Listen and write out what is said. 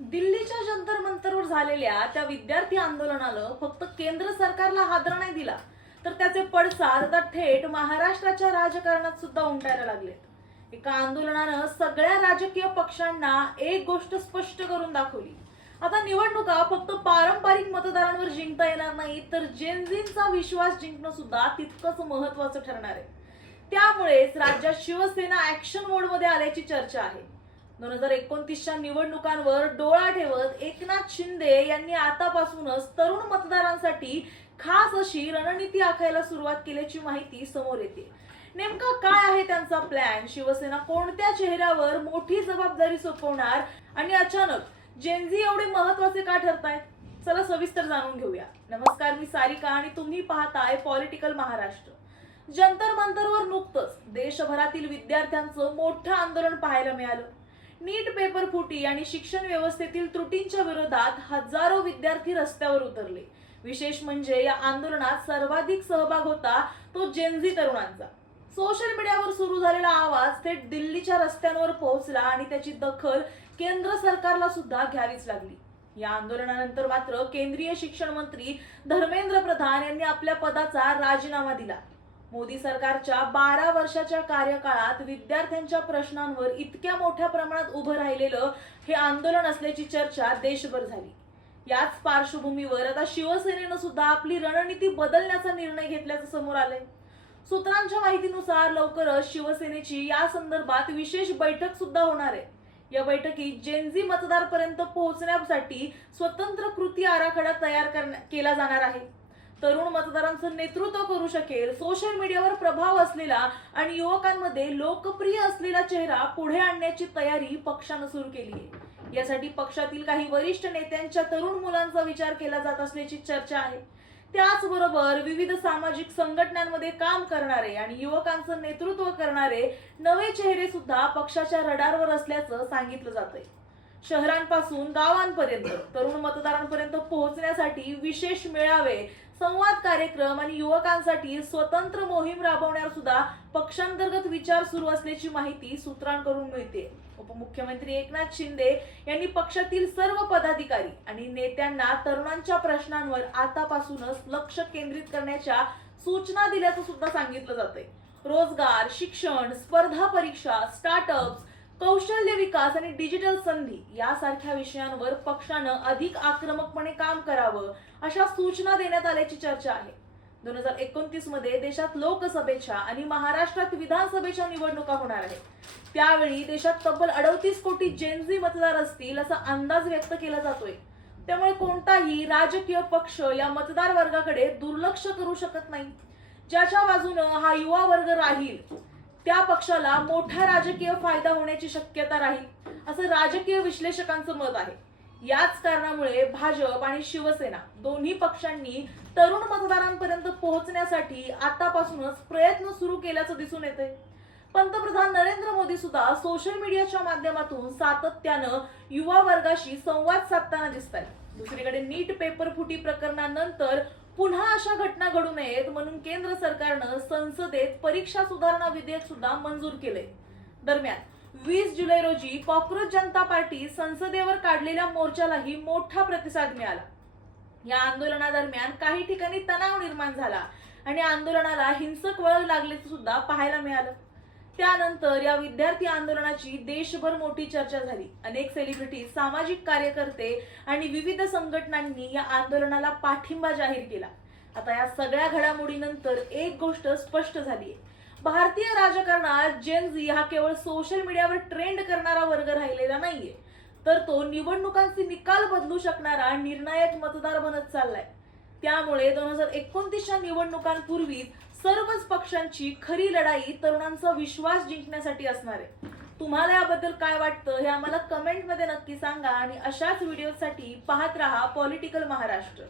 दिल्लीच्या जंतर मंतरवर झालेल्या त्या विद्यार्थी आंदोलनानं फक्त केंद्र सरकारला हादरा नाही दिला, तर त्याचे पडसाद आता थेट महाराष्ट्राच्या राजकारणात सुद्धा उमटायला लागलेत। एका आंदोलनानं सगळ्या राजकीय पक्षांना एक गोष्ट स्पष्ट करून दाखवली, आता निवडणुका फक्त पारंपरिक मतदारांवर जिंकता येणार नाही, तर जेनझींचा विश्वास जिंकणं सुद्धा तितकंच महत्त्वाचं ठरणार आहे। त्यामुळेच राज्यात शिवसेना ऍक्शन मोडमध्ये आल्याची चर्चा आहे। 2029च्या निवडणुकांवर डोळा ठेवत एकनाथ शिंदे यांनी आतापासूनच तरुण मतदारांसाठी खास अशी रणनीती आखायला सुरुवात केल्याची माहिती समोर येते। नेमका काय आहे त्यांचा प्लॅन, शिवसेना कोणत्या चेहऱ्यावर मोठी जबाबदारी सोपवणार आणि अचानक जेनझी एवढे महत्त्वाचे का ठरतायत, चला सविस्तर जाणून घेऊया। नमस्कार, मी सारिका आणि तुम्ही पाहताय पॉलिटिकल महाराष्ट्र। जंतर मंतरवर नुकतंच देशभरातील विद्यार्थ्यांचं मोठं आंदोलन पाहायला मिळालं। नीट पेपर फुटी आणि शिक्षण व्यवस्थेतील त्रुटींच्या विरोधात हजारो विद्यार्थी रस्त्यावर उतरले। विशेष म्हणजे या आंदोलनात सर्वाधिक सहभाग होता तो जेनझी तरुणांचा। सोशल मीडियावर सुरू झालेला आवाज थेट दिल्लीच्या रस्त्यांवर पोहोचला आणि त्याची दखल केंद्र सरकारला सुद्धा घ्यावीच लागली। या आंदोलनानंतर मात्र केंद्रीय शिक्षण मंत्री धर्मेंद्र प्रधान यांनी आपल्या पदाचा राजीनामा दिला। मोदी सरकारच्या 12 वर्षाच्या कार्यकाळात विद्यार्थ्यांच्या प्रश्नांवर इतक्या मोठ्या प्रमाणात उभं राहिलेलं हे आंदोलन असल्याची चर्चा देशभर झाली। याच पार्श्वभूमीवर आता शिवसेनेनं सुद्धा आपली रणनीती बदलण्याचा निर्णय घेतल्याचं समोर आलंय। सूत्रांच्या माहितीनुसार लवकरच शिवसेनेची या संदर्भात विशेष बैठक सुद्धा होणार आहे। या बैठकीत जेनझी मतदारांपर्यंत पोहोचण्यासाठी स्वतंत्र कृती आराखडा केला जाणार आहे। तरुण मतदारांचं नेतृत्व करू शकेल, सोशल मीडियावर प्रभाव असलेला आणि युवकांमध्ये लोकप्रिय असलेला चेहरा पुढे आणण्याची तयारी पक्षानं सुरू केली आहे। यासाठी पक्षातील काही वरिष्ठ नेत्यांच्या तरुण मुलांचा विचार केला जात असल्याची चर्चा आहे। त्याचबरोबर विविध सामाजिक संघटनांमध्ये काम करणारे आणि युवकांचं नेतृत्व करणारे नवे चेहरे सुद्धा पक्षाच्या रडारवर असल्याचं सांगितलं जातंय। शहरांपासून गावांपर्यंत तरुण मतदारांपर्यंत पोहोचण्यासाठी विशेष मेळावे, संवाद कार्यक्रम आणि युवकांसाठी स्वतंत्र मोहीम राबवण्यावर सुद्धा पक्षांतर्गत विचार सुरू असल्याची माहिती सूत्रांकडून मिळते। उपमुख्यमंत्री एकनाथ शिंदे यांनी पक्षातील सर्व पदाधिकारी आणि नेत्यांना तरुणांच्या प्रश्नांवर आतापासूनच लक्ष केंद्रित करण्याच्या सूचना दिल्याचं सुद्धा सांगितलं जातंय। रोजगार, शिक्षण, स्पर्धा परीक्षा, स्टार्टअप्स, कौशल्य विकास आणि डिजिटल संधी यासारख्या विषयांवर पक्षानं अधिक आक्रमकपणे काम करावं अशा सूचना देण्यात आल्याची चर्चा आहे। 2029 मध्ये देशात लोकसभेच्या आणि महाराष्ट्रात विधानसभेच्या निवडणुका होणार आहेत। त्यावेळी देशात तब्बल 38 कोटी जेनझी मतदार असतील असा अंदाज व्यक्त केला जातोय। त्यामुळे कोणताही राजकीय पक्ष या मतदार वर्गाकडे दुर्लक्ष करू शकत नाही। ज्याच्या बाजूनं हा युवा वर्ग राहील त्या पक्षाला मोठा राजकीय फायदा होण्याची शक्यता राहील, असं राजकीय विश्लेषकांचं मत आहे। याच कारणामुळे भाजप आणि शिवसेना दोन्ही पक्षांनी तरुण मतदारांपर्यंत पोहोचण्यासाठी आतापासूनच प्रयत्न सुरू केल्याचं दिसून येतंय। पंतप्रधान नरेंद्र मोदी सुद्धा सोशल मीडियाच्या माध्यमातून सातत्यानं युवा वर्गाशी संवाद साधताना दिसतायत। दुसरीकडे नीट पेपर फुटी प्रकरणानंतर पुन्हा अशा घटना घडू नयेत म्हणून केंद्र सरकारनं संसदेत परीक्षा सुधारणा विधेयक सुद्धा मंजूर केले। दरम्यान 20 जुलै रोजी कॉक्रोच जनता पार्टी संसदेवर काढलेल्या मोर्चालाही मोठा प्रतिसाद मिळाला। या आंदोलनादरम्यान काही ठिकाणी तणाव निर्माण झाला आणि आंदोलनाला हिंसक वळण लागल्याचं सुद्धा पाहायला मिळालं। त्यानंतर या विद्यार्थी आंदोलनाची देशभर मोठी चर्चा झाली। अनेक सेलिब्रिटी, सामाजिक कार्यकर्ते आणि विविध संघटनांनी या आंदोलनाला पाठिंबा जाहीर केला। आता या सगळ्या घडामोडीनंतर एक गोष्ट स्पष्ट झाली आहे, भारतीय राजकारणात जेनझी हा केवळ सोशल मीडियावर ट्रेंड करणारा वर्ग राहिलेला नाहीये, तर तो निवडणुकांचे निकाल बदलू शकणारा निर्णायक मतदार बनत चाललाय। त्यामुळे 2029च्या निवडणुकांपूर्वी सर्वच पक्षांची खरी लढाई तरुणांचा विश्वास जिंकण्यासाठी असणार आहे। तुम्हाला याबद्दल काय वाटतं हे आम्हाला कमेंटमध्ये नक्की सांगा आणि अशाच व्हिडिओसाठी पाहत रहा पॉलिटिकल महाराष्ट्र।